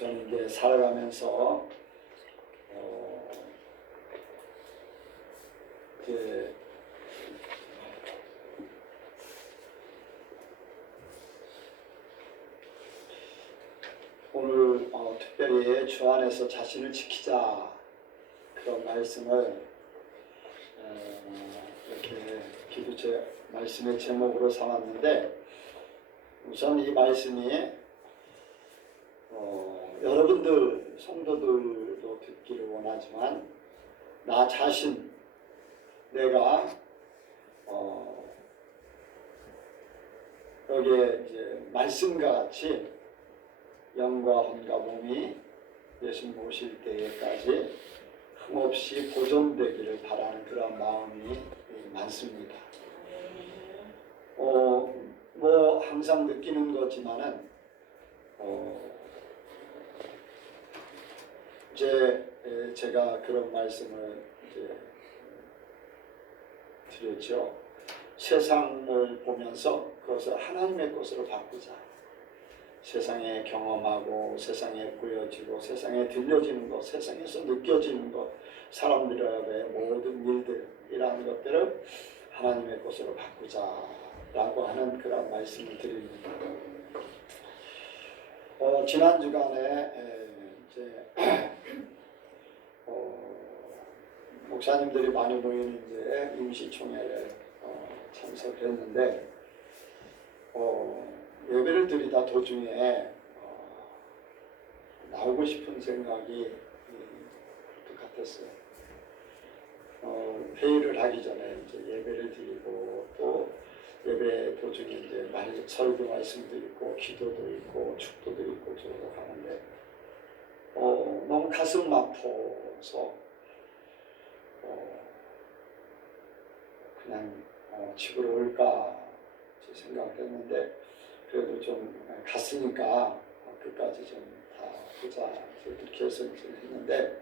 저는 이제 살아가면서 이제 오늘 특별히 주 안에서 자신을 지키자 그런 말씀을 이렇게 기도 말씀의 제목으로 삼았는데, 우선 이 말씀이 여러분들 성도들도 듣기를 원하지만 나 자신, 내가 여기에 이제 말씀과 같이 영과 혼과 몸이 예수님 오실 때까지 흠없이 보존되기를 바라는 그런 마음이 많습니다. 뭐 항상 느끼는 거지만은 이제 제가 그런 말씀을 이제 드렸죠. 세상을 보면서 그것을 하나님의 것으로 바꾸자. 세상에 경험하고 세상에 보여지고 세상에 들려지는 것, 세상에서 느껴지는 것, 사람들의 모든 일들이라는 것들을 하나님의 것으로 바꾸자라고 하는 그런 말씀을 드립니다. 지난 주간에 이제 목사님들이 많이 모이는 이제 임시총회에 참석했는데 예배를 드리다 도중에 나오고 싶은 생각이 같았어요. 회의를 하기 전에 이제 예배를 드리고 또 예배 도중에 이제 설교 말씀도 있고 기도도 있고 축도도 있고 저러고 하는데 너무 가슴 아파서 그냥 집으로 올까 생각을 했는데, 그래도 좀 갔으니까 끝까지 좀 다 보자 이렇게 해서 했는데,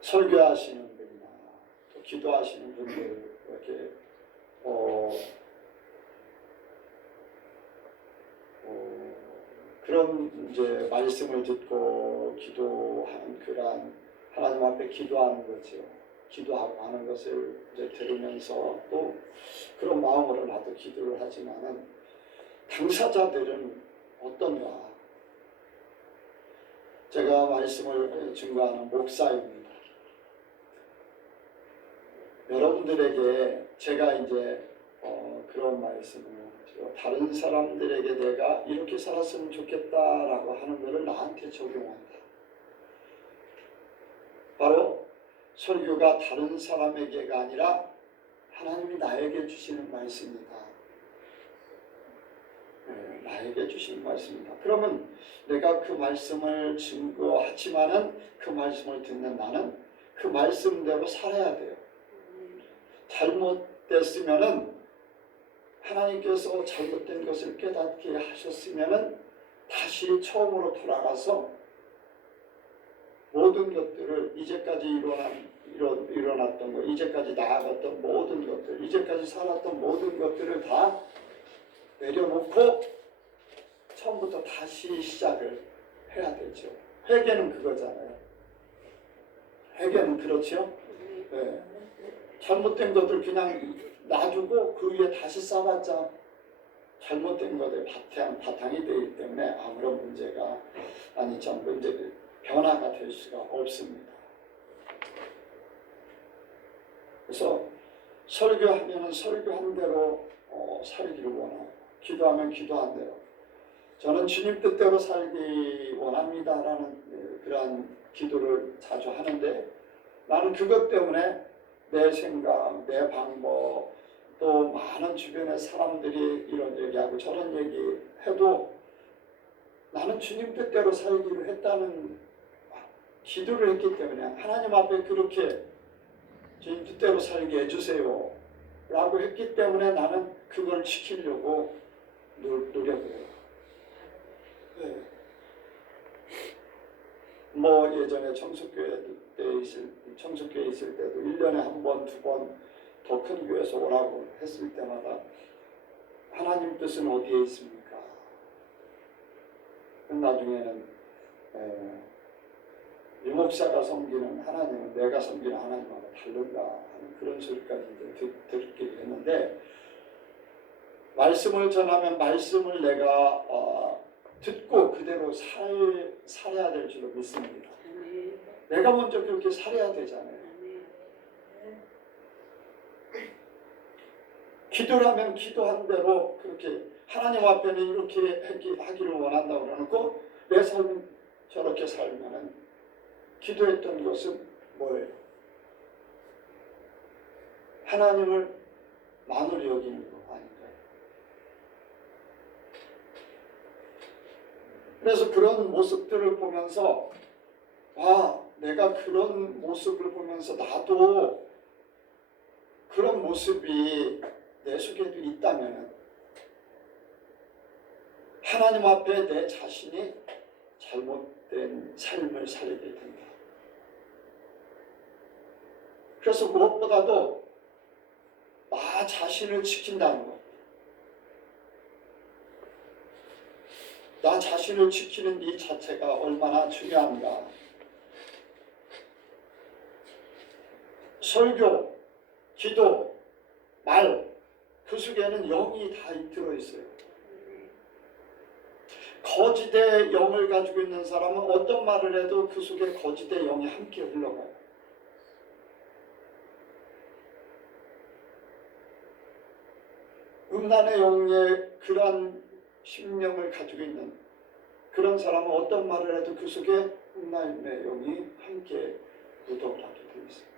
설교하시는 분이나 또 기도하시는 분들 이렇게 그런 이제 말씀을 듣고 기도하는 그런 하나님 앞에 기도하는 거죠. 기도하는 것을 이제 들으면서 또 그런 마음으로 나도 기도를 하지만은 당사자들은 어떤가? 제가 말씀을 증거하는 목사입니다. 여러분들에게 제가 이제 그런 말씀을 하죠. 다른 사람들에게 내가 이렇게 살았으면 좋겠다라고 하는 것을 나한테 적용한다. 바로 설교가 다른 사람에게가 아니라 하나님이 나에게 주시는 말씀이다. 나에게 주시는 말씀이다. 그러면 내가 그 말씀을 증거하지만은 그 말씀을 듣는 나는 그 말씀대로 살아야 돼요. 잘못됐으면은 하나님께서 잘못된 것을 깨닫게 하셨으면은 다시 처음으로 돌아가서 모든 것들을 이제까지 일어났던 것, 이제까지 나아갔던 모든 것들, 이제까지 살았던 모든 것들을 다 내려놓고 처음부터 다시 시작을 해야 되죠. 회개는 그거잖아요. 회개는 그렇죠. 네. 잘못된 것들 그냥 놔두고 그 위에 다시 쌓아봤자 잘못된 것에 바탕이 되기 때문에 아무런 문제가 변화가 될 수가 없습니다. 그래서 설교하면 설교한 대로 살기를 원하고, 기도하면 기도한 대로, 저는 주님 뜻대로 살기 원합니다라는 그러한 기도를 자주 하는데, 나는 그것 때문에 내 생각, 내 방법, 또 많은 주변의 사람들이 이런 얘기하고 저런 얘기해도 나는 주님 뜻대로 살기로 했다는 기도를 했기 때문에, 하나님 앞에 그렇게 주님 뜻대로 살게 해주세요 라고 했기 때문에 나는 그걸 지키려고 노력을 해요. 네. 뭐 예전에 청소교회 있을 때도 1년에 한 번, 두 번 더 큰 교회에서 오라고 했을 때마다 하나님 뜻은 어디에 있습니까? 나중에는 유목사가 섬기는 하나님은 내가 섬기는 하나님하고 다른가 하는 그런 소리까지 듣게 했는데, 말씀을 전하면 말씀을 내가 듣고 그대로 살아야 될 줄로 믿습니다. 내가 먼저 그렇게 살아야 되잖아요. 기도라면 기도한 대로 그렇게 하나님 앞에는 이렇게 하기를 원한다고 그러고, 내 삶은 저렇게 살면은 기도했던 것은 뭐예요? 하나님을 만으로 여기는 거 아닌가요? 그래서 그런 모습들을 보면서 내가 그런 모습을 보면서 나도 그런 모습이 내 속에도 있다면 하나님 앞에 내 자신이 잘못된 삶을 살게 된다. 그래서 무엇보다도 나 자신을 지킨다는 것, 나 자신을 지키는 이 자체가 얼마나 중요한가. 설교, 기도, 말, 그 속에는 영이 다 들어있어요. 거짓의 영을 가지고 있는 사람은 어떤 말을 해도 그 속에 거짓의 영이 함께 흘러가요. 음란의 영의 그러한 심령을 가지고 있는 그런 사람은 어떤 말을 해도 그 속에 음란의 영이 함께 무덤을 하게 되어 있어요.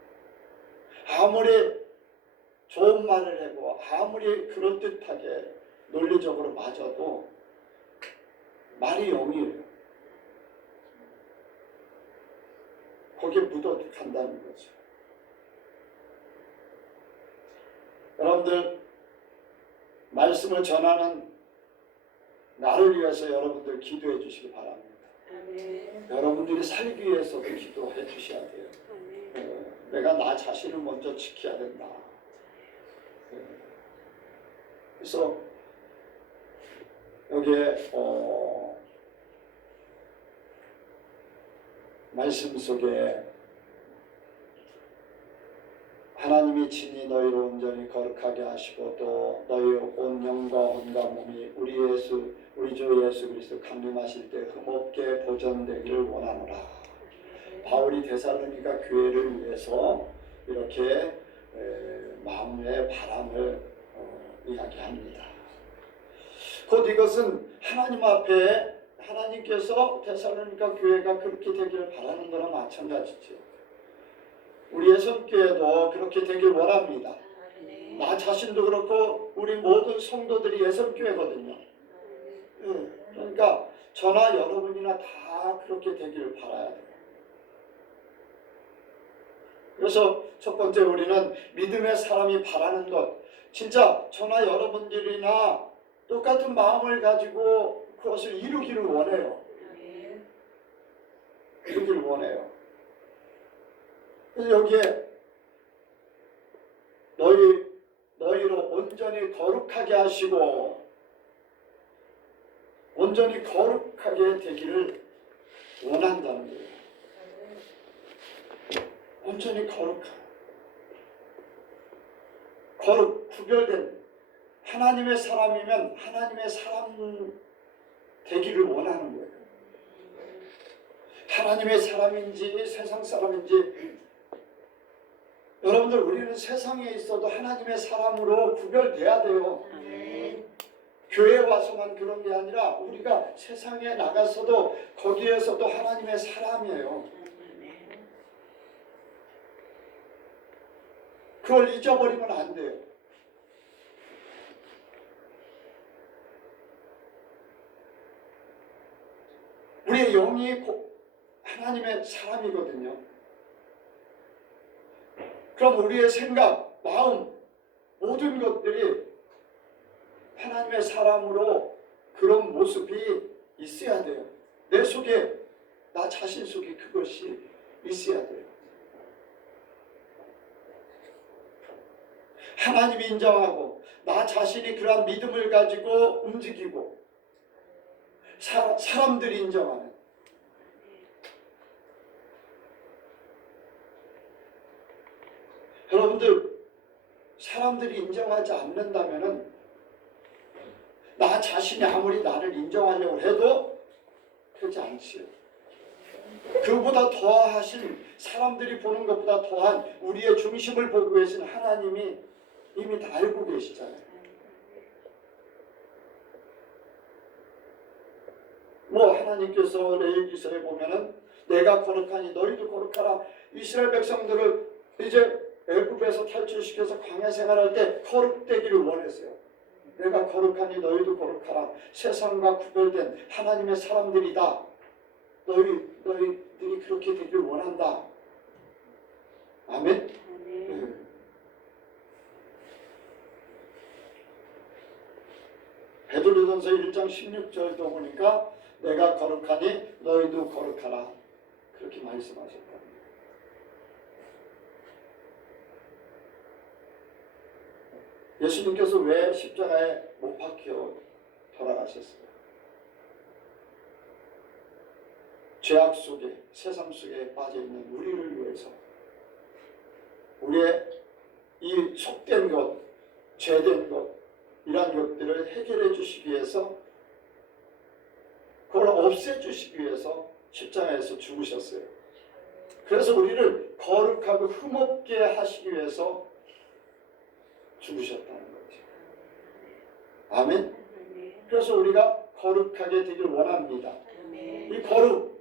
아무리 좋은 말을 해도 아무리 그럴듯하게 논리적으로 맞아도 말이 영이에요. 거기에 묻어 간다는 거죠. 여러분들, 말씀을 전하는 나를 위해서 여러분들 기도해 주시기 바랍니다. 여러분들이 살기 위해서도 기도해 주셔야 돼요. 내가 나 자신을 먼저 지켜야 된다. 그래서 여기에 말씀 속에 하나님이 친히 너희를 온전히 거룩하게 하시고 또 너희 온 영과 온과 몸이 우리 주 예수 그리스도 강림하실 때 흠없게 보존되기를 원하노라. 바울이 데살로니가 교회를 위해서 이렇게 마음의 바람을 이야기합니다. 곧 이것은 하나님 앞에 하나님께서 데살로니가 교회가 그렇게 되기를 바라는 거나 마찬가지죠. 우리의 성교회도 그렇게 되길 원합니다. 나 자신도 그렇고 우리 모든 성도들이 예성교회거든요. 그러니까 저나 여러분이나 다 그렇게 되기를 바라야 돼요. 그래서 첫 번째 우리는 믿음의 사람이 바라는 것, 진짜 저나 여러분들이나 똑같은 마음을 가지고 그것을 이루기를 원해요. 이루기를 원해요. 그래서 여기에 너희로 온전히 거룩하게 하시고 온전히 거룩하게 되기를 원한다는 거예요. 온전히 거룩, 구별된 하나님의 사람이면 하나님의 사람 되기를 원하는 거예요. 하나님의 사람인지 세상 사람인지, 여러분들 우리는 세상에 있어도 하나님의 사람으로 구별돼야 돼요. 교회에 와서만 그런 게 아니라 우리가 세상에 나가서도 거기에서도 하나님의 사람이에요. 그걸 잊어버리면 안 돼요. 우리의 영이 하나님의 사람이거든요. 그럼 우리의 생각, 마음, 모든 것들이 하나님의 사람으로 그런 모습이 있어야 돼요. 내 속에, 나 자신 속에 그것이 있어야 돼요. 하나님이 인정하고 나 자신이 그러한 믿음을 가지고 움직이고 사람들이 인정하는. 여러분들 사람들이 인정하지 않는다면은 나 자신이 아무리 나를 인정하려고 해도 그렇지 않지요. 그보다 더하신 사람들이 보는 것보다 더한 우리의 중심을 보고 계신 하나님이 이미 다 알고 계시잖아요. 뭐 하나님께서 레위기서에 보면은 내가 거룩하니 너희도 거룩하라. 이스라엘 백성들을 이제 애굽에서 탈출시켜서 광야 생활할 때 거룩되기를 원했어요. 내가 거룩하니 너희도 거룩하라. 세상과 구별된 하나님의 사람들이다. 너희들이 그렇게 되길 원한다. 아멘? 네. 베드로전서 1장 16절도 보니까 내가 거룩하니 너희도 거룩하라. 그렇게 말씀하셨다. 예수님께서 왜 십자가에 못 박혀 돌아가셨어요? 죄악 속에, 세상 속에 빠져있는 우리를 위해서, 우리의 이 속된 것, 죄된 것, 이러한 것들을 해결해 주시기 위해서, 그걸 없애주시기 위해서 십자가에서 죽으셨어요. 그래서 우리를 거룩하고 흠없게 하시기 위해서 죽으셨다는 거죠. 아멘? 그래서 우리가 거룩하게 되길 원합니다. 이 거룩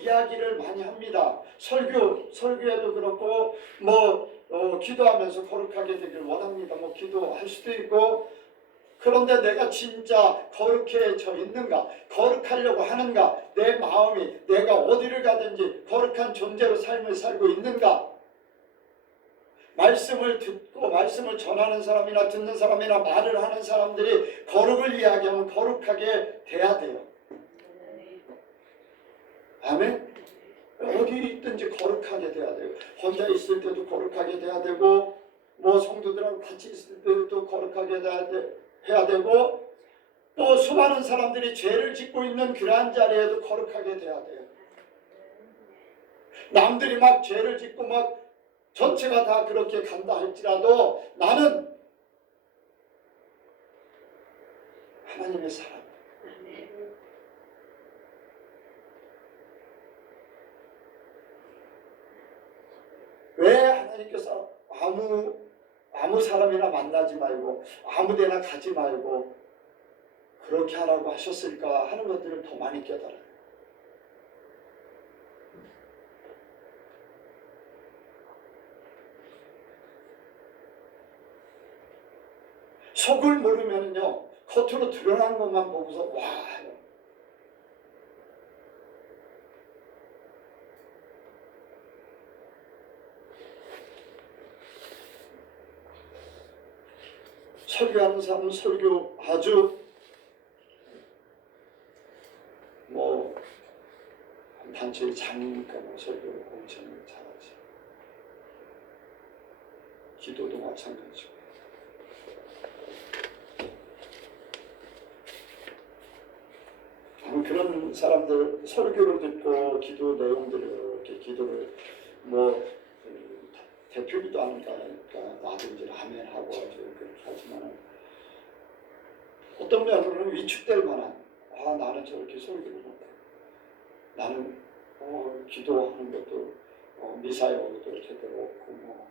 이야기를 많이 합니다. 설교에도 그렇고 기도하면서 거룩하게 되길 원합니다. 기도할 수도 있고. 그런데 내가 진짜 거룩해져 있는가? 거룩하려고 하는가? 내 마음이 내가 어디를 가든지 거룩한 존재로 삶을 살고 있는가? 말씀을 듣고 말씀을 전하는 사람이나 듣는 사람이나 말을 하는 사람들이 거룩을 이야기하면 거룩하게 돼야 돼요. 아멘? 어디 있든지 거룩하게 돼야 돼요. 혼자 있을 때도 거룩하게 돼야 되고, 성도들하고 같이 있을 때도 거룩하게 해야 되고, 또 수많은 사람들이 죄를 짓고 있는 그러한 자리에도 거룩하게 돼야 돼요. 남들이 막 죄를 짓고 막 전체가 다 그렇게 간다 할지라도 나는 하나님의 사람. 왜 하나님께서 아무 사람이나 만나지 말고 아무 데나 가지 말고 그렇게 하라고 하셨을까 하는 것들을 더 많이 깨달아요. 속을 모르면요 겉으로 드러난 것만 보고서 와 해요. 설교하는 사람은 설교 아주 단체의 장이니까 설교를 엄청 잘하지. 기도도 마찬가지고. 그런 사람들 설교를 듣고 기도 내용들을 이렇게 기도를 대표기도 하니까 나도 이제 아멘 하고 그렇게 하지만 어떤 면으로는 위축될 만한 나는 저렇게 설교를 못해. 나는 기도하는 것도 미사여도 제대로 없고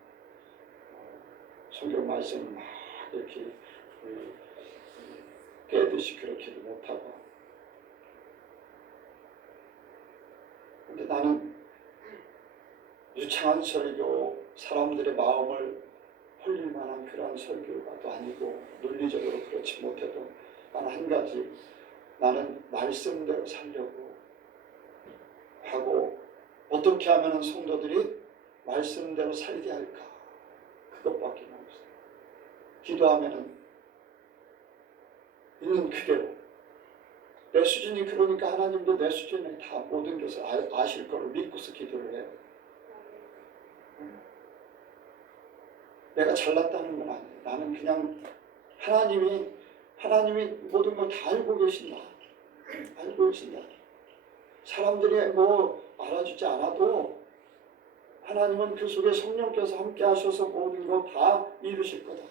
성경 말씀 막 이렇게 깨듯이 그렇게도 못하고. 근데 나는 유창한 설교, 사람들의 마음을 홀릴 만한 그러한 설교가도 아니고 논리적으로 그렇지 못해도 나는 한 가지, 나는 말씀대로 살려고 하고 어떻게 하면 성도들이 말씀대로 살게 할까? 그것밖에 없어요. 기도하면 있는 그대로 내 수준이 그러니까 하나님도 내 수준을 다 모든 것을 아실 거를 믿고서 기도를 해요. 내가 잘났다는 건 아니에요. 나는 그냥 하나님이 모든 걸 다 알고 계신다. 알고 계신다. 사람들이 뭐 알아주지 않아도 하나님은 그 속에 성령께서 함께 하셔서 모든 거 다 이루실 거다.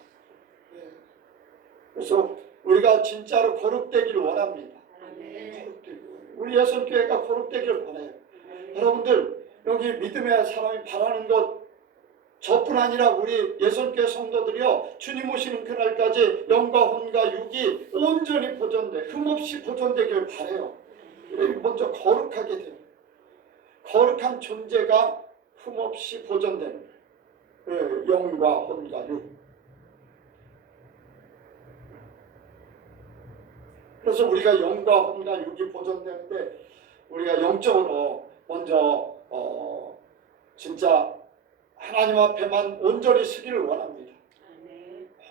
그래서 우리가 진짜로 거룩되기를 원합니다. 우리 예선교회가 거룩되기를 원해요. 여러분들 여기 믿음의 사람이 바라는 것 저뿐 아니라 우리 예선교회 성도들이요, 주님 오시는 그날까지 영과 혼과 육이 온전히 보존돼 흠없이 보존되기를 바라요. 먼저 거룩하게 돼요. 거룩한 존재가 흠없이 보존되는 거예요. 영과 혼과 육. 그래서 우리가 영과 혼과 육이 보존되는데 우리가 영적으로 먼저 진짜 하나님 앞에만 온전히 서기를 원합니다.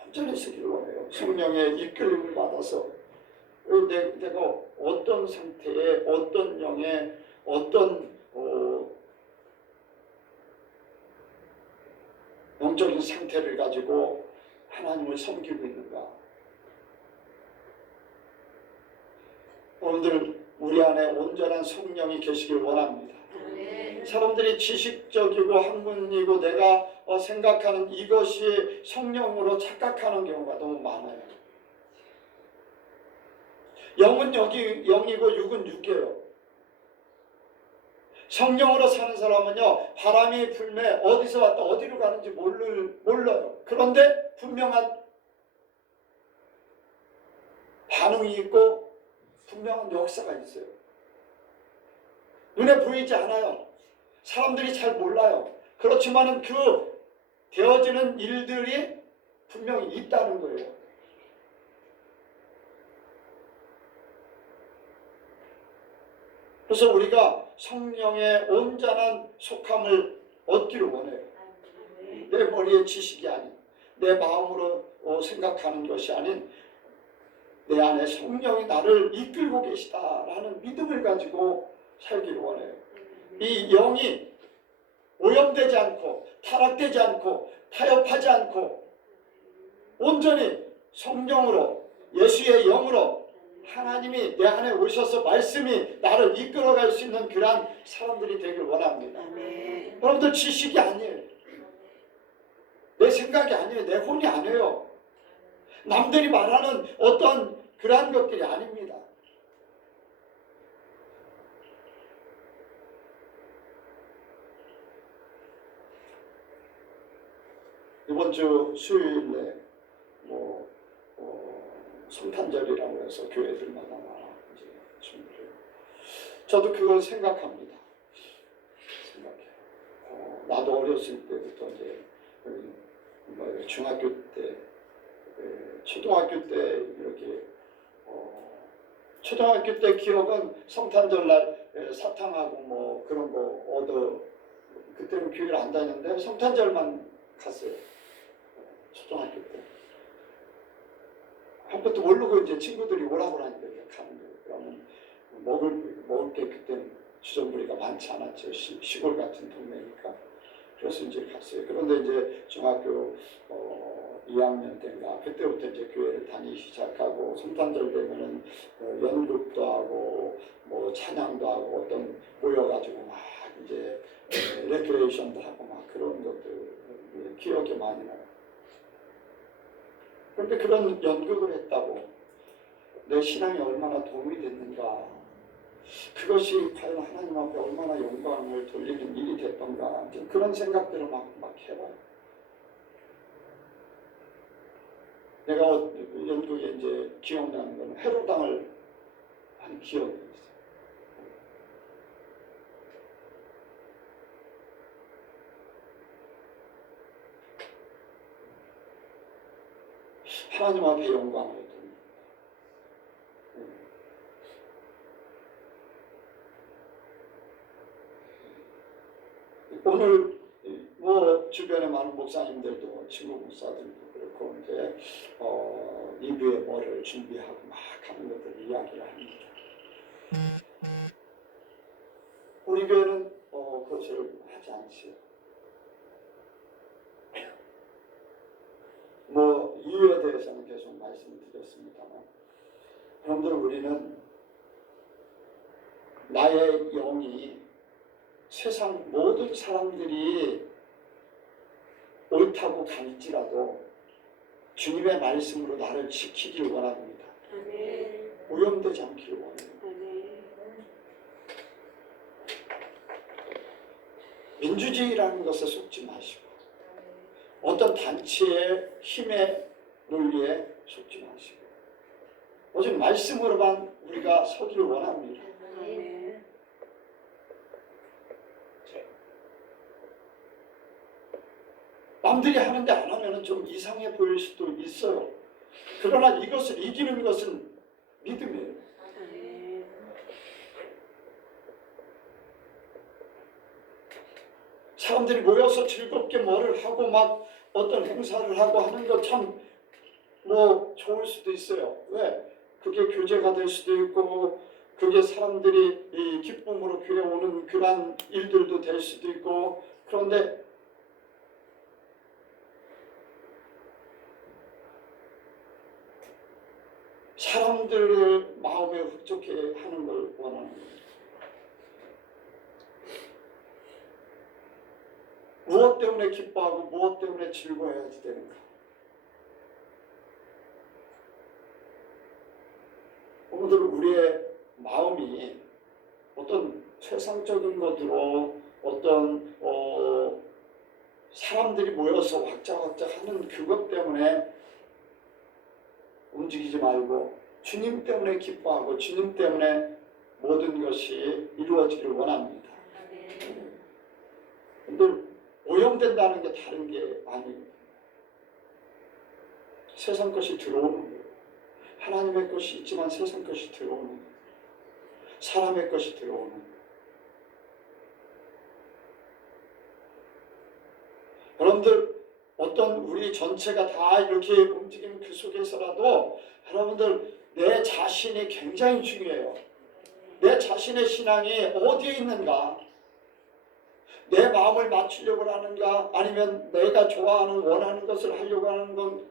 온전히 서기를 원해요. 성령의 이끌림을 받아서 내가 어떤 상태에 어떤 영에 어떤 영적인 상태를 가지고 하나님을 섬기고 있는가. 여러분들 우리 안에 온전한 성령이 계시길 원합니다. 사람들이 지식적이고 학문이고 내가 생각하는 이것이 성령으로 착각하는 경우가 너무 많아요. 영은 영이고 육은 육이에요. 성령으로 사는 사람은요, 바람이 불매 어디서 왔다 어디로 가는지 몰라요. 그런데 분명한 반응이 있고 분명한 역사가 있어요. 눈에 보이지 않아요. 사람들이 잘 몰라요. 그렇지만은 그 되어지는 일들이 분명히 있다는 거예요. 그래서 우리가 성령의 온전한 속함을 얻기를 원해요. 내 머리의 지식이 아닌, 내 마음으로 생각하는 것이 아닌 내 안에 성령이 나를 이끌고 계시다라는 믿음을 가지고 살기를 원해요. 이 영이 오염되지 않고 타락되지 않고 타협하지 않고 온전히 성령으로 예수의 영으로 하나님이 내 안에 오셔서 말씀이 나를 이끌어갈 수 있는 그러한 사람들이 되길 원합니다. 여러분들 지식이 아니에요. 내 생각이 아니에요. 내 혼이 아니에요. 남들이 말하는 어떤 그러한 것들이 아닙니다. 이번 주 수요일에 성탄절이라고 해서 교회들마다 이제 준비를. 저도 그걸 생각합니다. 나도 어렸을 때부터 이제 중학교 때, 초등학교 때 이렇게 초등학교 때 기억은 성탄절날 사탕하고 뭐 그런 거 그때는 교회를 안 다녔는데 성탄절만 갔어요. 초등학교 때. 한번도 모르고 이제 친구들이 오라고 하니까 가는 거예요. 그러면 먹을 게 그때는 주전부리가 많지 않았죠. 시골 같은 동네니까. 그래서 이제 갔어요. 그런데 이제 중학교 2학년 때인가 그때부터 이제 교회를 다니기 시작하고 성탄절 되면은 연극도 하고 뭐 찬양도 하고 어떤 모여가지고 막 이제 레크레이션도 하고 막 그런 것들 기억이 많이 나요. 그런데 그런 연극을 했다고 내 신앙이 얼마나 도움이 됐는가, 그것이 과연 하나님 앞에 얼마나 영광을 돌리는 일이 됐던가, 그런 생각들을 막 해봐요. 내가 연극에 이제 기억나는 건 해로당을 한 기억이 있어요. 하나님 앞에 영광을 돌립니다. 오늘 뭐 주변에 많은 목사님들도 친구 목사들도 그렇고 이제 리뷰의 뭐를 준비하고 막 하는 것들 이야기를 합니다. 우리 교회는 그것을 하지 않지요. 뭐 이유에 대해서는 계속 말씀을 드렸습니다만, 여러분들 우리는 나의 영이 세상 모든 사람들이 옳다고 갈지라도 주님의 말씀으로 나를 지키길 원합니다. 오염되지 않기를 원해요. 민주주의라는 것에 속지 마시고 어떤 단체의 힘의 논리에 속지 마시고 오직 말씀으로만 우리가 서기를 원합니다. 남들이 하는데 안 하면 좀 이상해 보일 수도 있어요. 그러나 이것을 이기는 것은 믿음이에요. 사람들이 모여서 즐겁게 뭐를 하고 막 어떤 행사를 하고 하는 것 참 뭐 좋을 수도 있어요. 왜? 그게 교제가 될 수도 있고 그게 사람들이 이 기쁨으로 교회 오는 그러한 일들도 될 수도 있고 그런데 사람들의 마음에 흡족해 하는 걸 원하는 거예요. 무엇 때문에 기뻐하고 무엇 때문에 즐거워야지 되는가? 오늘 우리의 마음이 어떤 세상적인 것으로 어떤 사람들이 모여서 왁자왁자 하는 그것 때문에 움직이지 말고 주님 때문에 기뻐하고 주님 때문에 모든 것이 이루어지기를 원합니다. 근데 오염된다는 게 다른 게 아닙니다. 세상 것이 들어오는 거예요. 하나님의 것이 있지만 세상 것이 들어오는 거예요. 사람의 것이 들어오는 거예요. 여러분들 어떤 우리 전체가 다 이렇게 움직이는 그 속에서라도 여러분들 내 자신이 굉장히 중요해요. 내 자신의 신앙이 어디에 있는가? 내 마음을 맞추려고 하는가? 아니면 내가 좋아하는 원하는 것을 하려고 하는 건가?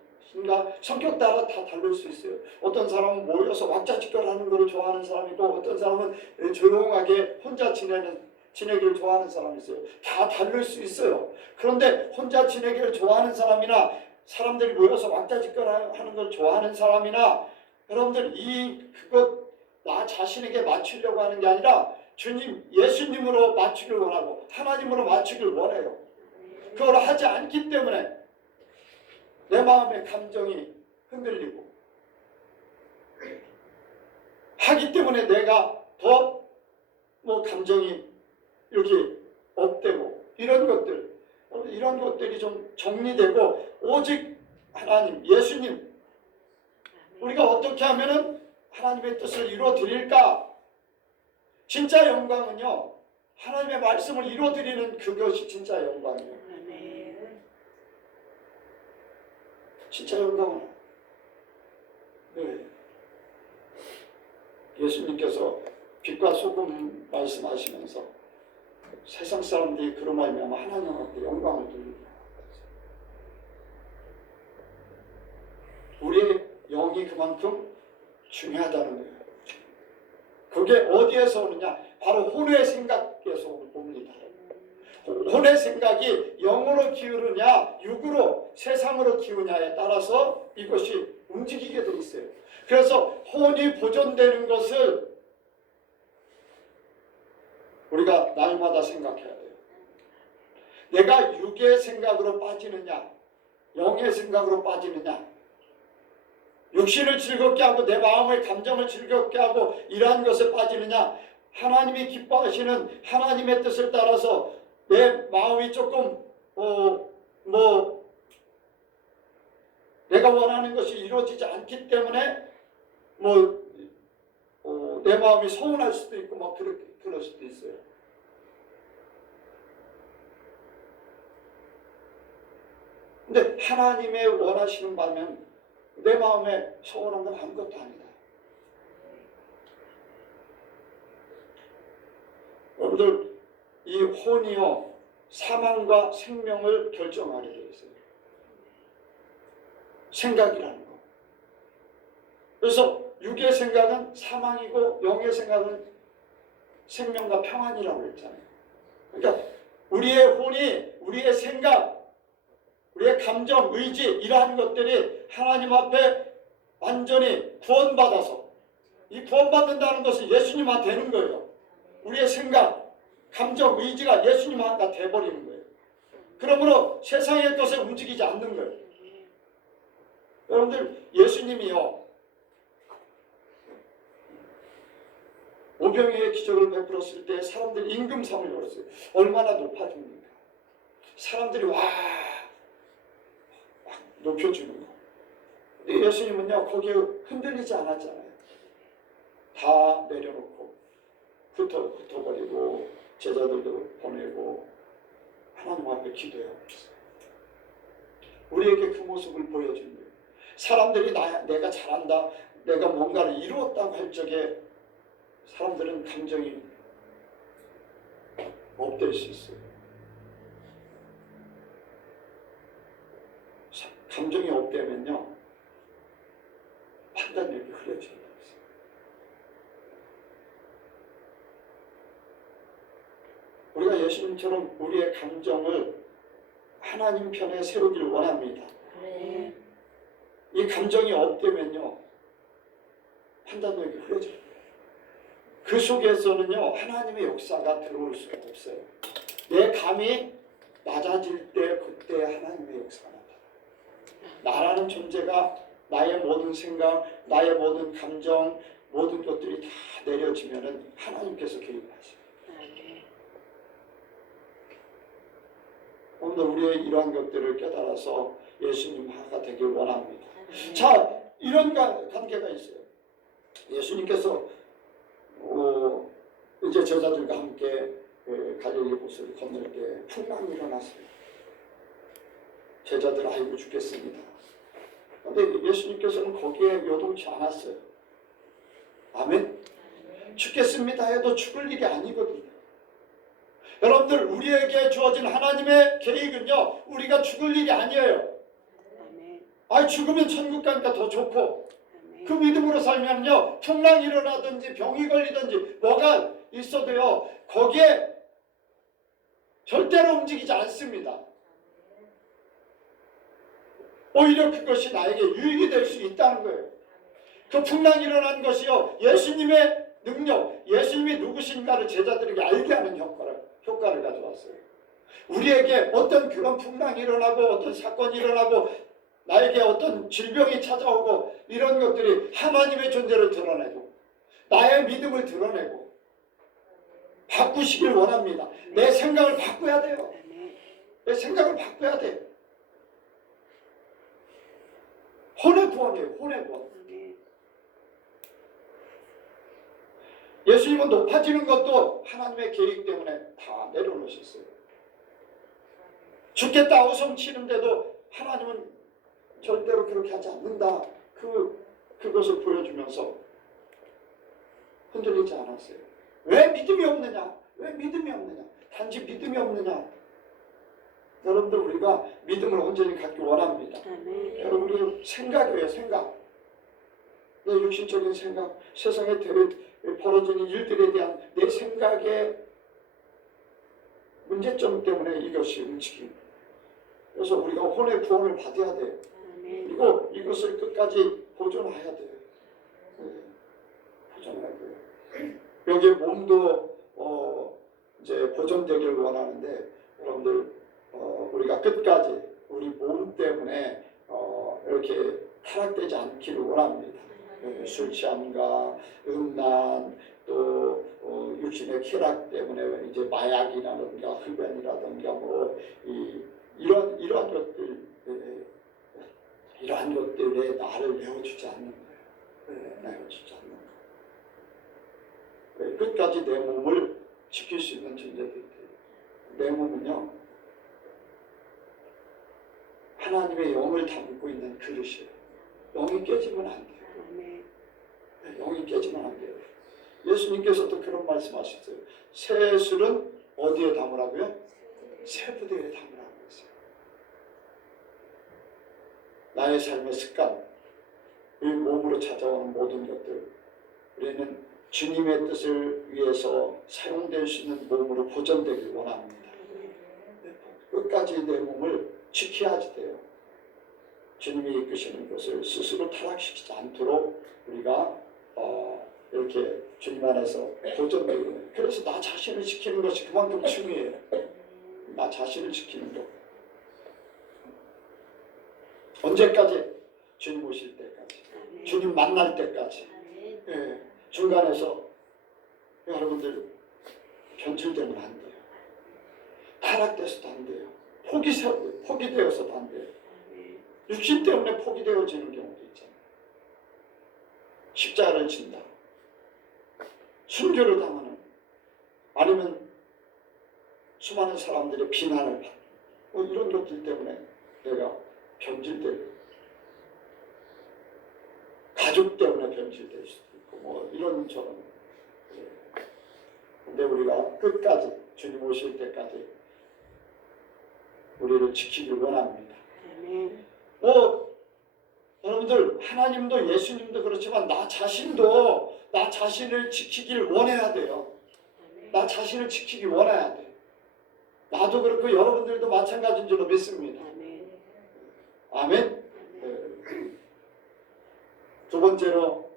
성격 따라 다 다를 수 있어요. 어떤 사람은 모여서 왁자지껄하는 것을 좋아하는 사람이 있고 어떤 사람은 조용하게 혼자 지내기를 좋아하는 사람이 있어요. 다 다를 수 있어요. 그런데 혼자 지내기를 좋아하는 사람이나 사람들이 모여서 왁자지껄하는 걸 좋아하는 사람이나 여러분들 그것 나 자신에게 맞추려고 하는 게 아니라 주님, 예수님으로 맞추길 원하고 하나님으로 맞추길 원해요. 그걸 하지 않기 때문에 내 마음의 감정이 흔들리고 하기 때문에 내가 더 감정이 이렇게 업되고 이런 것들이 좀 정리되고 오직 하나님, 예수님 우리가 어떻게 하면은 하나님의 뜻을 이루어드릴까? 진짜 영광은요 하나님의 말씀을 이루어드리는 그것이 진짜 영광이에요. 진짜 영광은 예수님께서 빛과 소금 말씀하시면서 세상 사람들이 그런 말이면 하나님한테 영광을 돌리고 우리의 영이 그만큼 중요하다는 거예요. 그게 어디에서 오느냐? 바로 혼의 생각에서 옵니다. 혼의 생각이 영으로 기울으냐 육으로 세상으로 기우냐에 따라서 이것이 움직이게 돼 있어요. 그래서 혼이 보존되는 것을 우리가 날마다 생각해야 돼요. 내가 육의 생각으로 빠지느냐 영의 생각으로 빠지느냐 육신을 즐겁게 하고 내 마음의 감정을 즐겁게 하고 이러한 것에 빠지느냐 하나님이 기뻐하시는 하나님의 뜻을 따라서 내 마음이 조금 내가 원하는 것이 이루어지지 않기 때문에 내 마음이 서운할 수도 있고 그럴 수도 있어요. 근데 하나님의 원하시는 바면 내 마음에 서운한 건 아무것도 아니다. 여러분들 이 혼이요 사망과 생명을 결정하게 되어 있어요. 생각이라는 거. 그래서 육의 생각은 사망이고 영의 생각은 생명과 평안이라고 했잖아요. 그러니까 우리의 혼이, 우리의 생각, 우리의 감정, 의지 이러한 것들이 하나님 앞에 완전히 구원받아서, 이 구원받는다는 것은 예수님만 되는 거예요. 우리의 생각, 감정, 의지가 예수님만 돼버리는 거예요. 그러므로 세상의 것에 움직이지 않는 거예요. 여러분들, 예수님이요, 오병이의 기적을 베풀었을 때 사람들이 임금삼을 열었어요. 얼마나 높아집니까? 사람들이 와 높여주는 거. 근데 예수님은요, 거기에 흔들리지 않았잖아요. 다 내려놓고 흩어버리고 제자들도 보내고 하나님 앞에 기도해요. 우리에게 그 모습을 보여준 거예요. 사람들이 내가 잘한다, 내가 뭔가를 이루었다고 할 적에 사람들은 감정이 업될 수 있어요. 감정이 업되면요, 판단력이 흐려져요. 우리가 예수님처럼 우리의 감정을 하나님 편에 세우기를 원합니다. 네. 이 감정이 업되면요, 판단력이 흐려져요. 그 속에서는요, 하나님의 역사가 들어올 수가 없어요. 내 감이 낮아질 때 그때 하나님의 역사가 나타나요. 나라는 존재가 나의 모든 생각, 나의 모든 감정, 모든 것들이 다 내려지면은 하나님께서 개입하세요. 오늘 우리의 이러한 것들을 깨달아서 예수님과 되길 원합니다. 자, 이런 관계가 있어요. 예수님께서 이제 제자들과 함께 갈릴리 호수를 건널 때 풍랑이 일어났어요. 제자들 아이고 죽겠습니다. 그런데 예수님께서는 거기에 요동치 않았어요. 아멘? 죽겠습니다 해도 죽을 일이 아니거든요. 여러분들, 우리에게 주어진 하나님의 계획은요, 우리가 죽을 일이 아니에요. 죽으면 천국 가니까 더 좋고, 그 믿음으로 살면요, 풍랑이 일어나든지 병이 걸리든지 뭐가 있어도요, 거기에 절대로 움직이지 않습니다. 오히려 그것이 나에게 유익이 될 수 있다는 거예요. 그 풍랑이 일어난 것이요, 예수님의 능력, 예수님이 누구신가를 제자들에게 알게 하는 효과를 가져왔어요. 우리에게 어떤 그런 풍랑이 일어나고 어떤 사건이 일어나고 나에게 어떤 질병이 찾아오고 이런 것들이 하나님의 존재를 드러내고 나의 믿음을 드러내고 바꾸시길 원합니다. 내 생각을 바꿔야 돼요. 내 생각을 바꿔야 돼. 혼의 구원이에요. 혼의 구원. 예수님은 높아지는 것도 하나님의 계획 때문에 다 내려놓으셨어요. 죽겠다 어성치는데도 하나님은 절대로 그렇게 하지 않는다. 그것을 보여주면서 흔들리지 않았어요. 왜 믿음이 없느냐? 왜 믿음이 없느냐? 단지 믿음이 없느냐? 여러분들, 우리가 믿음을 온전히 갖기 원합니다. 여러분, 우리 생각이에요. 생각. 내 육신적인 생각, 세상에 벌어지는 일들에 대한 내 생각의 문제점 때문에 이것이 움직입니다. 그래서 우리가 혼의 구원을 받아야 돼요. 그리고 이것을 끝까지 보존해야 돼요. 보존해야 돼요. 여기에 몸도 이제 보존되기를 원하는데, 여러분들, 우리가 끝까지 우리 몸 때문에 이렇게 타락되지 않기를 원합니다. 술 취함과 음란, 또 육신의 쾌락 때문에 이제 마약이라든가 흡연이라든가 이러한 것들, 이러한 것들에 나를 내어주지 않는 거예요. 내어주지 않는 거예요. 끝까지 내 몸을 지킬 수 있는 존재들이에요. 내 몸은요, 하나님의 영을 담고 있는 그릇이에요. 영이 깨지면 안 돼요. 영이 깨지면 안 돼요. 예수님께서도 그런 말씀하셨어요. 새 술은 어디에 담으라고요? 새 부대에 담으라고 했어요. 나의 삶의 습관, 이 몸으로 찾아오는 모든 것들, 우리는 주님의 뜻을 위해서 사용될 수 있는 몸으로 보존되길 원합니다. 끝까지 내 몸을 지켜야지 돼요. 주님이 이끄시는 것을 스스로 타락시키지 않도록 우리가 이렇게 주님 안에서 보존되고 있는. 그래서 나 자신을 지키는 것이 그만큼 중요해요. 나 자신을 지키는 것. 언제까지? 주님 오실 때까지. 주님 만날 때까지. 예, 중간에서 여러분들 변질되면 안 돼요. 타락돼서도 안 돼요. 포기되어서도 안 돼요. 육신 때문에 포기되어지는 경우도 있잖아요. 십자가를 진다. 순교를 당하는, 아니면 수많은 사람들의 비난을 받는, 이런 것들 때문에 내가 변질되고, 가족 때문에 변질될 수도 있고, 이런 저런. 근데 우리가 끝까지 주님 오실 때까지 우리를 지키길 원합니다. 여러분들, 하나님도 예수님도 그렇지만 나 자신도 나 자신을 지키길 원해야 돼요. 나 자신을 지키기 원해야 돼. 나도 그렇고 여러분들도 마찬가지인 줄로 믿습니다. 아멘. 두 번째로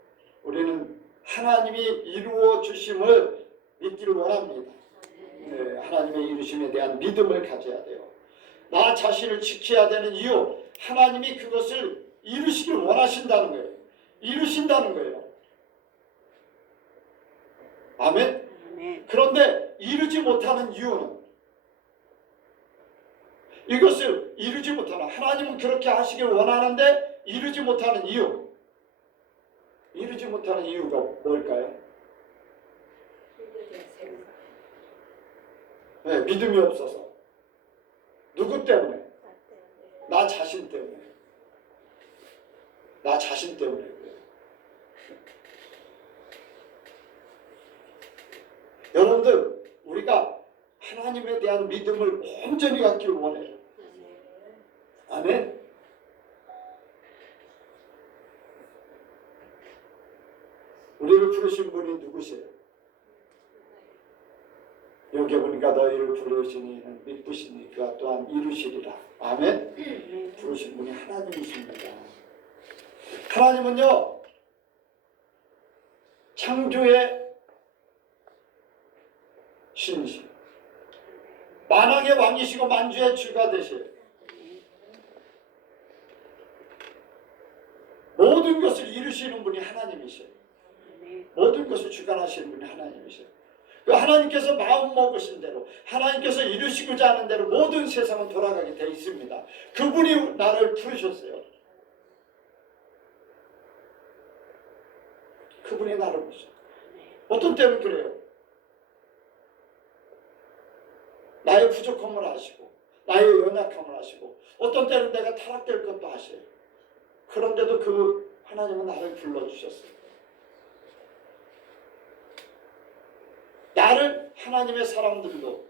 우리는 하나님이 이루어 주심을 믿기를 원합니다. 하나님의 이루심에 대한 믿음을 가져야 돼요. 나 자신을 지켜야 되는 이유, 하나님이 그것을 이루시길 원하신다는 거예요. 이루신다는 거예요. 아멘? 그런데 이루지 못하는 이유는, 이것을 이루지 못하는, 하나님은 그렇게 하시길 원하는데 이루지 못하는 이유, 이루지 못하는 이유가 뭘까요? 믿음이 없어서. 누구 때문에? 나 자신 때문에. 나 자신 때문에 그래요. 여러분들, 우리가 하나님에 대한 믿음을 온전히 갖기를 원해요. 아멘? 우리를 부르신 분이 누구세요? 여기 보니까 너희를 부르시니 이는 믿으시니 그가 또한 이루시리라. 아멘? 부르신 분이 하나님이십니다. 하나님은요, 창조의 신이시, 만왕의 왕이시고 만주의 주가 되셔요. 모든 것을 이루시는 분이 하나님이셔요. 모든 것을 주관하시는 분이 하나님이셔요. 그 하나님께서 마음 먹으신 대로, 하나님께서 이루시고자 하는 대로 모든 세상은 돌아가게 되어 있습니다. 그분이 나를 부르셨어요. 그분이 나를 부르셨어요. 어떤 때는 그래요. 나의 부족함을 아시고, 나의 연약함을 아시고, 어떤 때는 내가 타락될 것도 아셔요. 그런데도 그 하나님은 나를 불러주셨어요. 나를 하나님의 사람들로,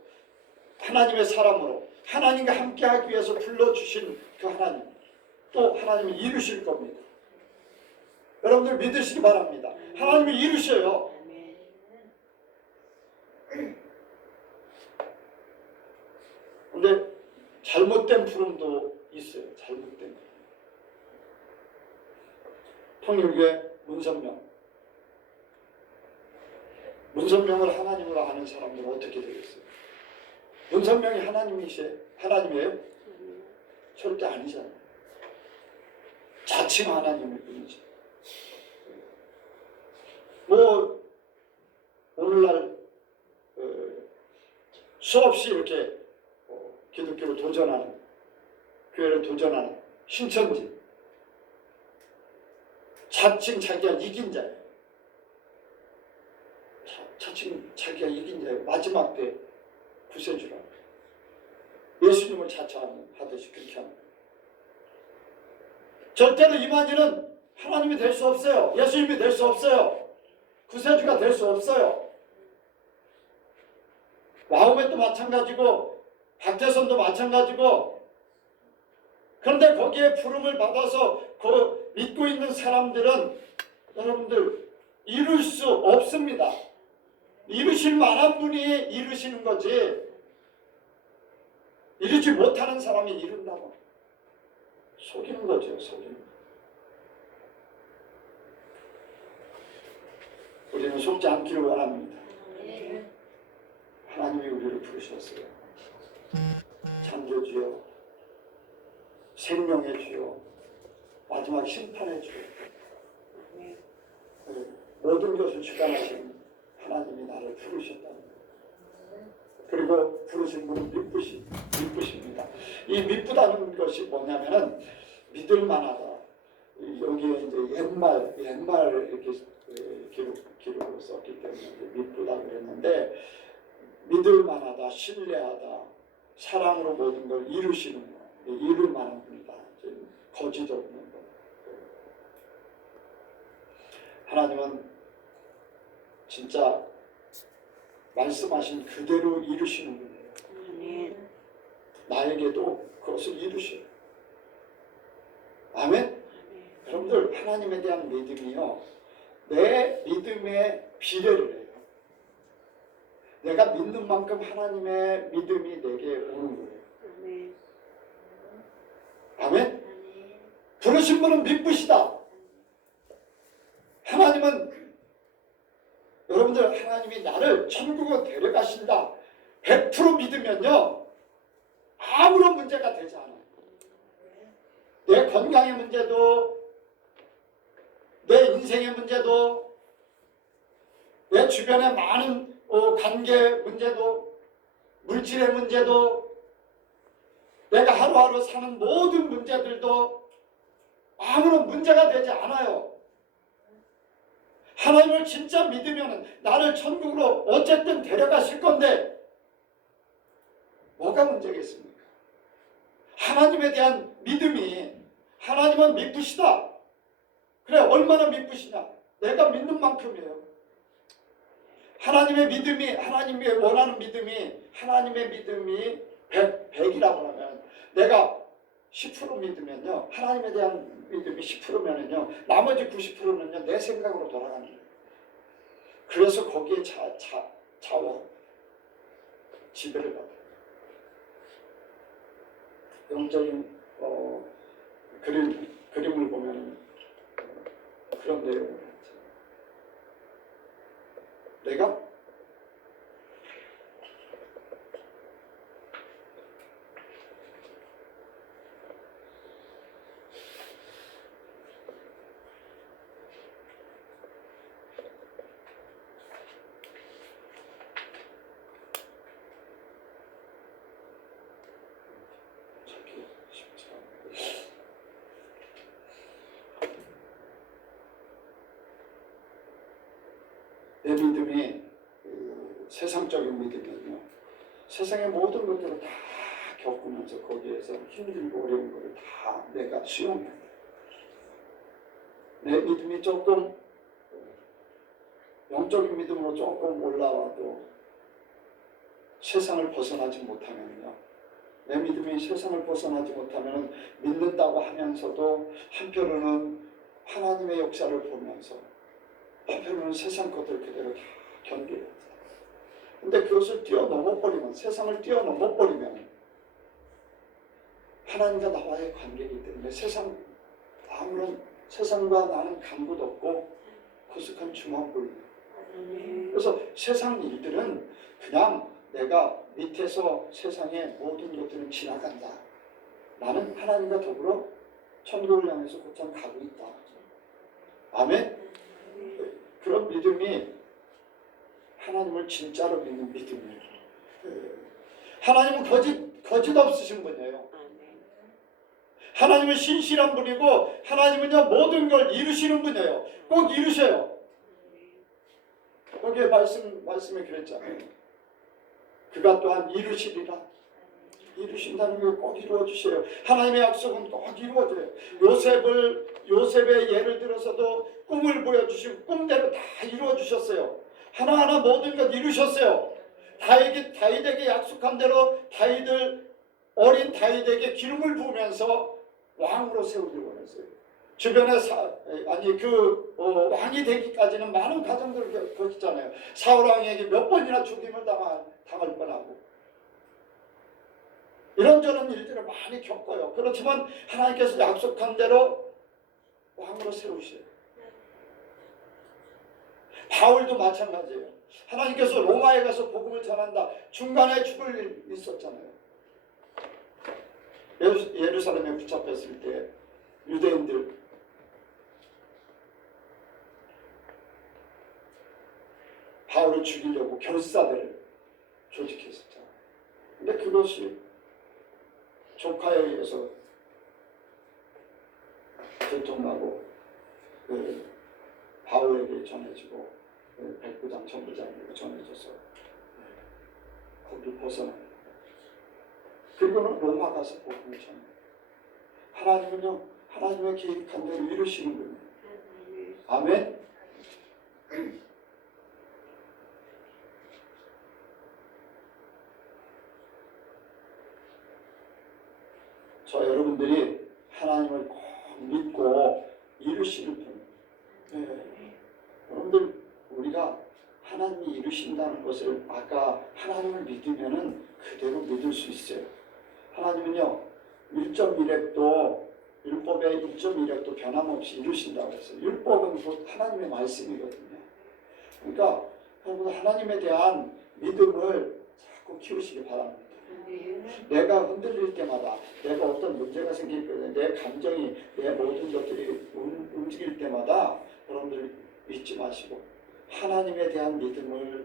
하나님의 사람으로 하나님과 함께하기 위해서 불러주신 그 하나님, 또 하나님이 이루실 겁니다. 여러분들 믿으시기 바랍니다. 하나님이 이루셔요. 근데 잘못된 부름도 있어요. 잘못된 부름. 통일교회 문선명을 하나님으로 아는 사람들은 어떻게 되겠어요? 문선명이 하나님이에요? 절대 아니잖아요. 자칭 하나님일 뿐이지. 오늘날 수없이 이렇게 기독교를 도전하는, 교회를 도전하는 신천지, 자칭 자기가 이긴 자예요. 자칭 자기가 이긴 자예요. 마지막 때 구세주라고. 예수님을 자처하듯이 그렇게 하는 거예요. 절대로 이만희는 하나님이 될 수 없어요. 예수님이 될 수 없어요. 구세주가 될 수 없어요. 마음에도 마찬가지고 박태선도 마찬가지고. 그런데 거기에 부름을 받아서 그 믿고 있는 사람들은 여러분들 이룰 수 없습니다. 이루실 만한 분이 이루시는 거지 이루지 못하는 사람이 이룬다고 속이는 거죠. 속이는 거. 우리는 속지 않기를 원합니다. 하나님이 우리를 부르셨어요. 창조주여, 생명의 주여, 마지막 심판의 주여. 모든 것을 주관하신 하나님이 나를 부르셨다는 거예요. 그리고 부르신 분은 미쁘십니다. 이 미쁘다는 것이 뭐냐면은 믿을 만하다. 여기에 이제 옛말 이렇게 기록으로 썼기 때문에 미쁘다 그랬는데 믿을 만하다, 신뢰하다, 사랑으로 모든 걸 이루시는 거, 이룰 만한 분이다. 거짓 없는 거. 하나님은 진짜 말씀하신 그대로 이루시는 분이에요. 나에게도 그것을 이루셔요. 아멘? 여러분들 하나님에 대한 믿음이요. 내 믿음의 비례를 해요. 내가 믿는 만큼 하나님의 믿음이 내게 오는 거예요. 아멘? 부르신 분은 미쁘시다. 하나님은 여러분들 하나님이 나를 천국으로 데려가신다 100% 믿으면요 아무런 문제가 되지 않아요. 내 건강의 문제도 내 인생의 문제도 내 주변의 많은 관계 문제도 물질의 문제도 내가 하루하루 사는 모든 문제들도 아무런 문제가 되지 않아요. 하나님을 진짜 믿으면 나를 천국으로 어쨌든 데려가실 건데 뭐가 문제겠습니까? 하나님에 대한 믿음이 하나님은 미쁘시다. 그래 얼마나 미쁘시냐? 내가 믿는 만큼이에요. 하나님의 믿음이 하나님이 원하는 믿음이 하나님의 믿음이 100이라고 하면 내가 10% 믿으면요 하나님에 대한 믿음이 10%면은요 나머지 90%는요 내 생각으로 돌아가는 거예요. 그래서 거기에 자원 지배를 받아요. 영적인 그림을 보면 그런 내용을 했죠. 내가 내 믿음이 세상적인 믿음이면요 세상의 모든 것들을 다 겪으면서 거기에서 힘들고 어려운 것을 다 내가 수용해야 돼. 내 믿음이 조금 영적인 믿음으로 조금 올라와도 세상을 벗어나지 못하면요 내 믿음이 세상을 벗어나지 못하면 믿는다고 하면서도 한편으로는 하나님의 역사를 보면서 한편으로는 세상 것들 그대로 다 견뎌야 돼. 근데 그것을 뛰어넘어버리면 세상을 뛰어넘어버리면 하나님과 나와의 관계이기 때문에 아무런 세상과 나는 간구도 없고 구속한 중앙불. 그래서 세상 일들은 그냥 내가 밑에서 세상의 모든 것들은 지나간다. 나는 하나님과 더불어 천국을 향해서 곧장 가고 있다. 아멘? 그런 믿음이 하나님을 진짜로 믿는 믿음이에요. 하나님은 거짓 없으신 분이에요. 하나님은 신실한 분이고 하나님은요 모든 걸 이루시는 분이에요. 꼭 이루셔요. 거기에 말씀에 그랬잖아요. 그가 또한 이루시리라. 이루신다는 걸 꼭 이루어 주세요. 하나님의 약속은 꼭 이루어져요. 요셉의 예를 들어서도 꿈을 보여주시고 꿈대로 다 이루어 주셨어요. 하나하나 모든 것 이루셨어요. 다윗에게 약속한 대로 어린 다윗에게 기름을 부으면서 왕으로 세우기로 원했어요. 주변에 왕이 되기까지는 많은 과정들을 거쳤잖아요. 사울 왕에게 몇 번이나 죽임을 당할 뻔하고 이런저런 일들을 많이 겪어요. 그렇지만 하나님께서 약속한 대로 왕으로 세우셔요. 바울도 마찬가지예요. 하나님께서 로마에 가서 복음을 전한다. 중간에 죽을 일 있었잖아요. 예루살렘에 붙잡혔을 때 유대인들 바울을 죽이려고 결사대를 조직했었잖아요. 근데 그것이 조카에 의해서 들통나고 바울에게 전해지고 백부장, 천부장에게 전해져서 거기 벗어납니다. 그리고는 로마 가서 복음을 전해요. 하나님은요, 하나님의 계획한 대로 이루시는 분이에요. 아멘. 저 여러분들이 하나님을 꼭 믿고 이루시는 분. 여러분들 우리가 하나님이 이루신다는 것을 아까 하나님을 믿으면은 그대로 믿을 수 있어요. 하나님은요 1.1획도 율법의 1.1획도 변함없이 이루신다고 했어요. 율법은 곧 하나님의 말씀이거든요. 그러니까 여러분 하나님에 대한 믿음을 자꾸 키우시기 바랍니다. 내가 흔들릴 때마다, 내가 어떤 문제가 생길 때, 내 감정이, 내 모든 것들이 움직일 때마다 여러분들 잊지 마시고 하나님에 대한 믿음을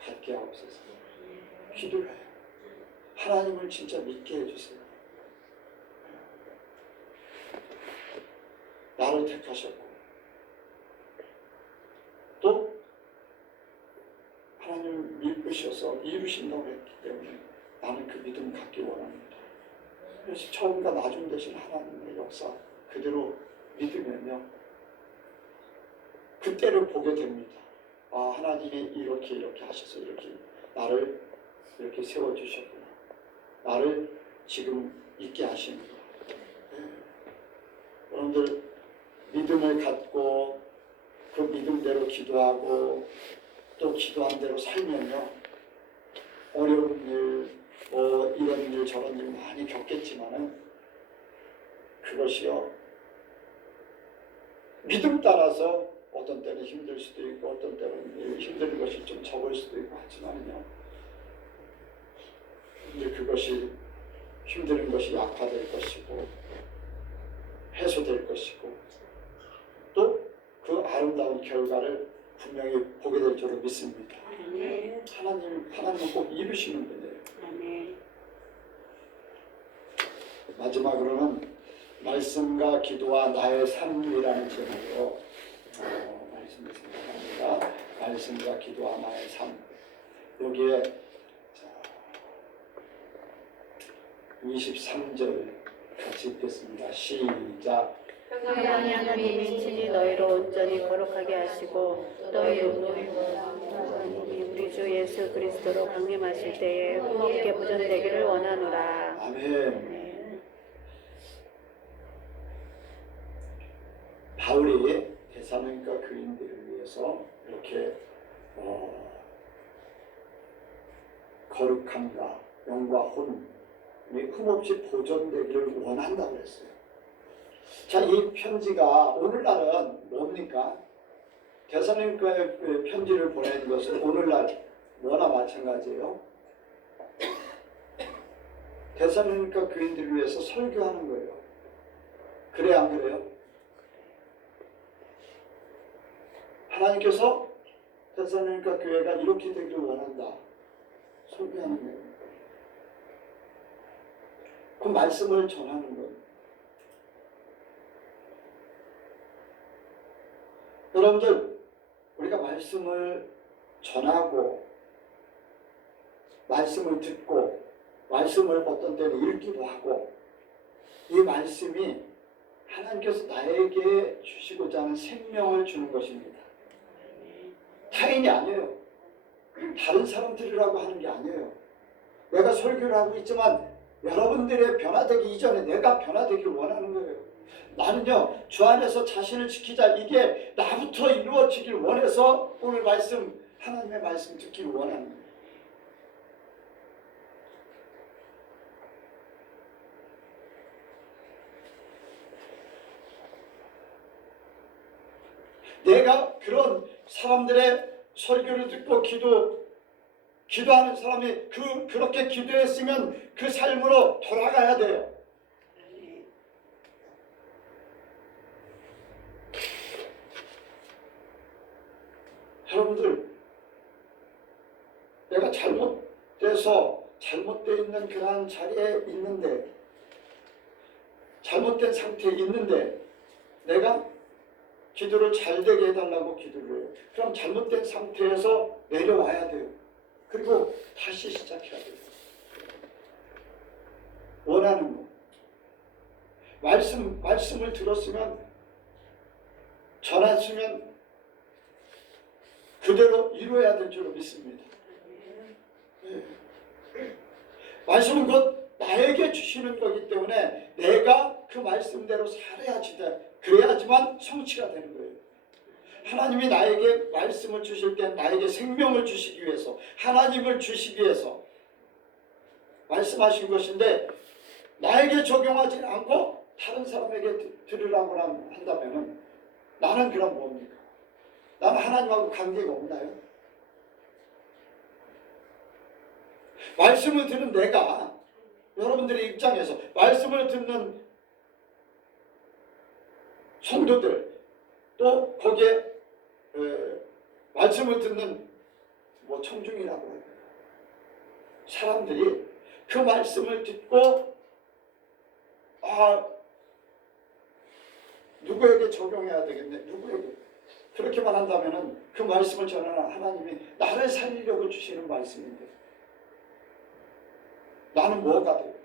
갖게 하옵소서. 기도를 해요. 하나님을 진짜 믿게 해주세요. 나를 택하셨고 또 하나님을 믿으셔서 이루신다고 했기 때문에 나는 그 믿음 갖기 원합니다. 그래서 처음과 나중 되신 하나님의 역사 그대로 믿으면요 그때를 보게 됩니다. 아, 하나님이 이렇게 하셔서 이렇게 나를 이렇게 세워주셨구나. 나를 지금 있게 하시는구나. 여러분들 믿음을 갖고 그 믿음대로 기도하고 또 기도한 대로 살면요 어려운 일, 이런 일 저런 일 많이 겪겠지만은 그것이요 믿음 따라서 어떤 때는 힘들 수도 있고 어떤 때는 힘든 것이 좀 적을 수도 있고 하지만요 근데 그것이 힘든 것이 약화될 것이고 해소될 것이고 또 그 아름다운 결과를 분명히 보게 될 줄로 믿습니다. 하나님은 꼭 이루시는 분이에요. 마지막으로는 말씀과 기도와 나의 삶이라는 제목으로 말씀을 생각합니다. 말씀과 기도와 나의 삶. 여기에 23절 같이 읽겠습니다. 시작. 평강의 하나님이 친히 너희를 온전히 거룩하게 하시고 너희 하나님이 우리 주 예수 그리스도로 강림하실 때에 흥롭게 보존되기를 원하노라. 아멘. 바울이 데살로니가 교인들을 위해서 이렇게 거룩함과 영과 혼이 흠없이 보존되기를 원한다고 했어요. 자, 이 편지가 오늘날은 뭡니까? 데살로니가에 편지를 보낸 것은 오늘날 뭐나 마찬가지예요. 데살로니가 교인들을 위해서 설교하는 거예요. 그래 안 그래요? 하나님께서 데살로니가 교회가 이렇게 되기를 원한다. 설교하는 거예요. 그 말씀을 전하는 거예요. 여러분들 우리가 말씀을 전하고 말씀을 듣고 말씀을 어떤 때는 읽기도 하고 이 말씀이 하나님께서 나에게 주시고자 하는 생명을 주는 것입니다. 타인이 아니에요. 다른 사람들이라고 하는 게 아니에요. 내가 설교를 하고 있지만 여러분들의 변화되기 이전에 내가 변화되길 원하는 거예요. 나는요 주 안에서 자신을 지키자, 이게 나부터 이루어지길 원해서 오늘 말씀, 하나님의 말씀 듣기를 원하는 거예요. 내가 그런 사람들의 설교를 듣고 기도하는 사람이 그렇게 기도했으면 그 삶으로 돌아가야 돼요. 여러분들, 내가 잘못되어 있는 그러한 자리에 있는데, 잘못된 상태에 있는데 내가 기도를 잘 되게 해달라고 기도를 해요. 그럼 잘못된 상태에서 내려와야 돼요. 그리고 다시 시작해야 돼요. 원하는 거. 말씀을 들었으면, 전했으면 그대로 이루어야 될 줄로 믿습니다. 네. 말씀은 곧 나에게 주시는 거기 때문에 내가 그 말씀대로 살아야지 돼. 그래야지만 성취가 되는 거예요. 하나님이 나에게 말씀을 주실 때 나에게 생명을 주시기 위해서, 하나님을 주시기 위해서 말씀하신 것인데, 나에게 적용하지 않고 다른 사람에게 들으라고 한다면 나는 그럼 뭡니까? 나는 하나님하고 관계가 없나요? 말씀을 듣는 내가, 여러분들의 입장에서 말씀을 듣는 성도들, 또 거기에 말씀을 듣는 청중이라고 해요. 사람들이 그 말씀을 듣고 누구에게 적용해야 되겠네, 누구에게, 그렇게만 한다면 그 말씀을 전하는 하나님이 나를 살리려고 주시는 말씀인데 나는 뭐가 돼요?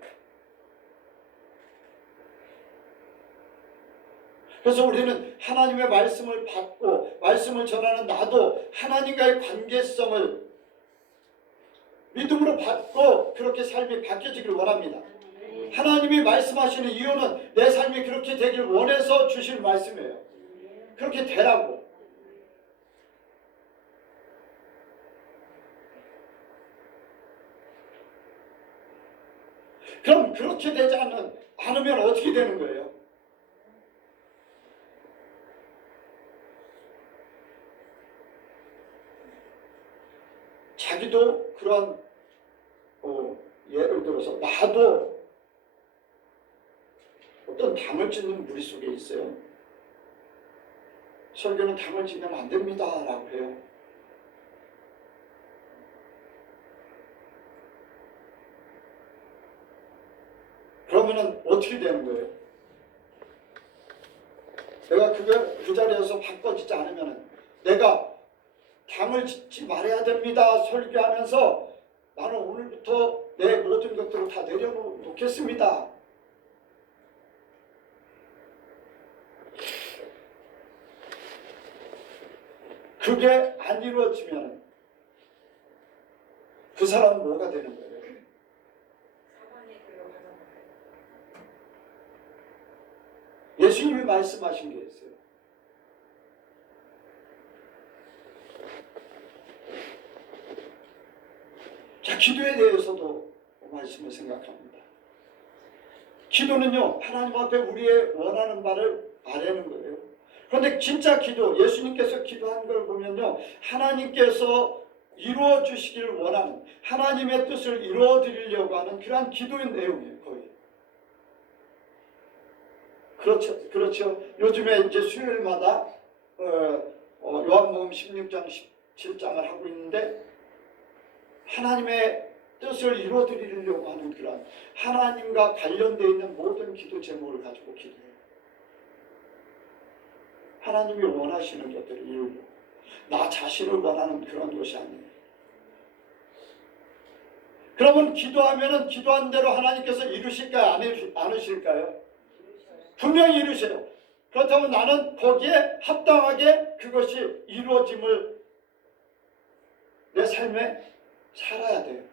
그래서 우리는 하나님의 말씀을 받고 말씀을 전하는 나도 하나님과의 관계성을 믿음으로 받고 그렇게 삶이 바뀌어지기를 원합니다. 하나님이 말씀하시는 이유는 내 삶이 그렇게 되길 원해서 주신 말씀이에요. 그렇게 되라고. 그럼 그렇게 되지 않으면 어떻게 되는 거예요? 자기도 그런 예를 들어서 나도 어떤 당을 짓는 무리 속에 있어요. 설교는 당을 짓면 안 됩니다 라고 해요. 그러면은 어떻게 되는 거예요? 내가 그 자리에서 바꿔지지 않으면은, 내가 당을 짓지 말아야 됩니다 설교하면서 나는 오늘부터 내 모든 것들을 다 내려놓겠습니다. 그게 안 이루어지면 그 사람은 뭐가 되는 거예요? 예수님이 말씀하신 게 있어요. 자, 기도에 대해서도 말씀을 생각합니다. 기도는요, 하나님 앞에 우리의 원하는 바를 아뢰는 거예요. 그런데 진짜 기도, 예수님께서 기도한 걸 보면요, 하나님께서 이루어 주시기를 원하는, 하나님의 뜻을 이루어 드리려고 하는 그러한 기도의 내용이에요, 거의. 그렇죠. 요즘에 이제 수요일마다 요한복음 16장, 17장을 하고 있는데, 하나님의 뜻을 이루어드리려고 하는 그런 하나님과 관련되어 있는 모든 기도 제목을 가지고 기도해요. 하나님이 원하시는 것들을 이루려고, 나 자신을 원하는 그런 것이 아니에요. 그러면 기도하면은 기도한 대로 하나님께서 이루실까요? 않으실까요? 분명히 이루세요. 그렇다면 나는 거기에 합당하게 그것이 이루어짐을 내 삶에 살아야 돼요.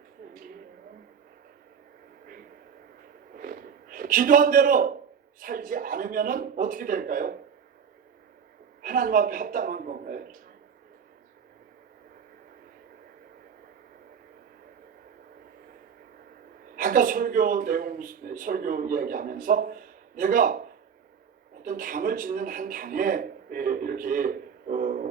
기도한 대로 살지 않으면은 어떻게 될까요? 하나님 앞에 합당한 건가요? 아까 설교 내용, 설교 이야기하면서 내가 어떤 당을 짓는 한 당에 이렇게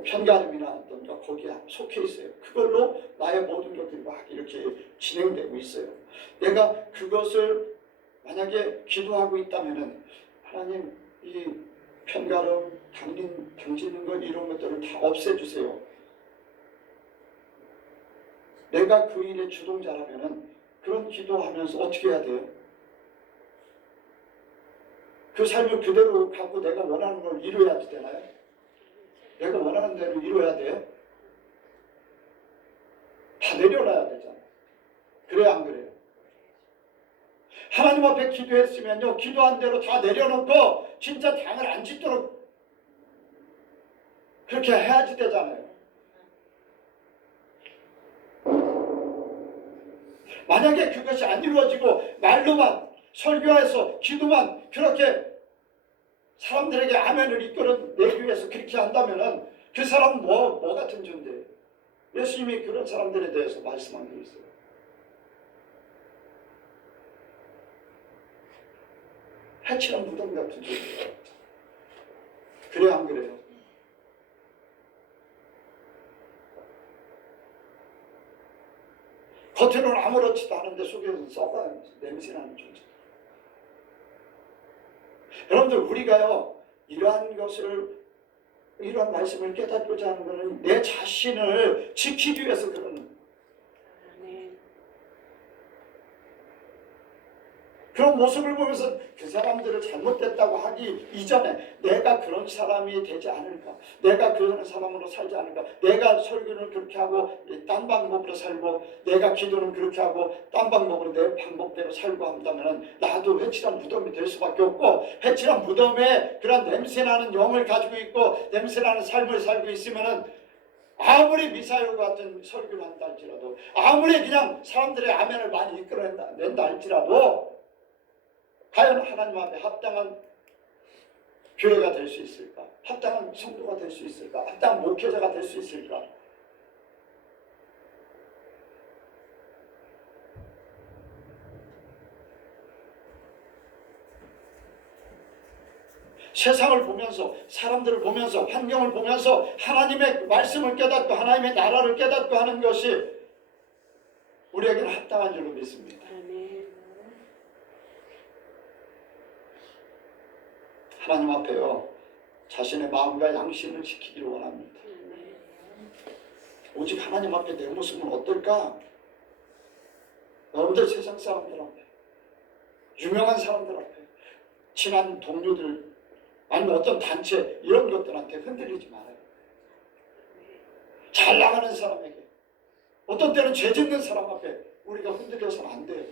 편가름이나 어떤 거기에 속해 있어요. 그걸로 나의 모든 것들이 막 이렇게 진행되고 있어요. 내가 그것을 만약에 기도하고 있다면은 하나님 이 편가름, 당짓는 것 이런 것들을 다 없애주세요. 내가 그 일의 주동자라면은 그런 기도하면서 어떻게 해야 돼요? 그 삶을 그대로 갖고 내가 원하는 걸 이루어야 되나요? 내가 원하는 대로 이루어야 돼요? 다 내려놔야 되잖아요. 그래야 안 그래요? 하나님 앞에 기도했으면요, 기도한 대로 다 내려놓고 진짜 당을 안 짓도록 그렇게 해야지 되잖아요. 만약에 그것이 안 이루어지고 말로만 설교해서 기도만 그렇게 사람들에게 아멘을 이끌어내기 위해서 그렇게 한다면은 그 사람은 뭐 같은 존재예요? 예수님이 그런 사람들에 대해서 말씀한 게 있어요. 해치는 무덤 같은 존재예요. 그래요, 안 그래요? 겉으로는 아무렇지도 않은데 속에서는 썩어요. 냄새나는 존재. 여러분들, 우리가요, 이러한 말씀을 깨닫고자 하는 것은 내 자신을 지키기 위해서 그런 모습을 보면서 그 사람들을 잘못됐다고 하기 이전에 내가 그런 사람이 되지 않을까, 내가 그런 사람으로 살지 않을까, 내가 설교는 그렇게 하고 딴 방법으로 살고 내가 기도는 그렇게 하고 딴 방법으로 내 방법대로 살고 한다면 나도 회칠한 무덤이 될 수밖에 없고, 회칠한 무덤에 그런 냄새나는 영을 가지고 있고 냄새나는 삶을 살고 있으면 아무리 미사일 같은 설교를 한다 할지라도, 아무리 그냥 사람들의 아멘을 많이 이끌어낸다 할지라도 과연 하나님 앞에 합당한 교회가 될 수 있을까? 합당한 성도가 될 수 있을까? 합당한 목회자가 될 수 있을까? 세상을 보면서, 사람들을 보면서, 환경을 보면서 하나님의 말씀을 깨닫고 하나님의 나라를 깨닫고 하는 것이 우리에게는 합당한 줄로 믿습니다. 하나님 앞에요, 자신의 마음과 양심을 지키기를 원합니다. 오직 하나님 앞에 내 모습은 어떨까? 여러분들, 세상 사람들 앞에, 유명한 사람들 앞에, 친한 동료들, 아니면 어떤 단체, 이런 것들한테 흔들리지 말아요. 잘 나가는 사람에게, 어떤 때는 죄 짓는 사람 앞에 우리가 흔들려서는 안 돼요.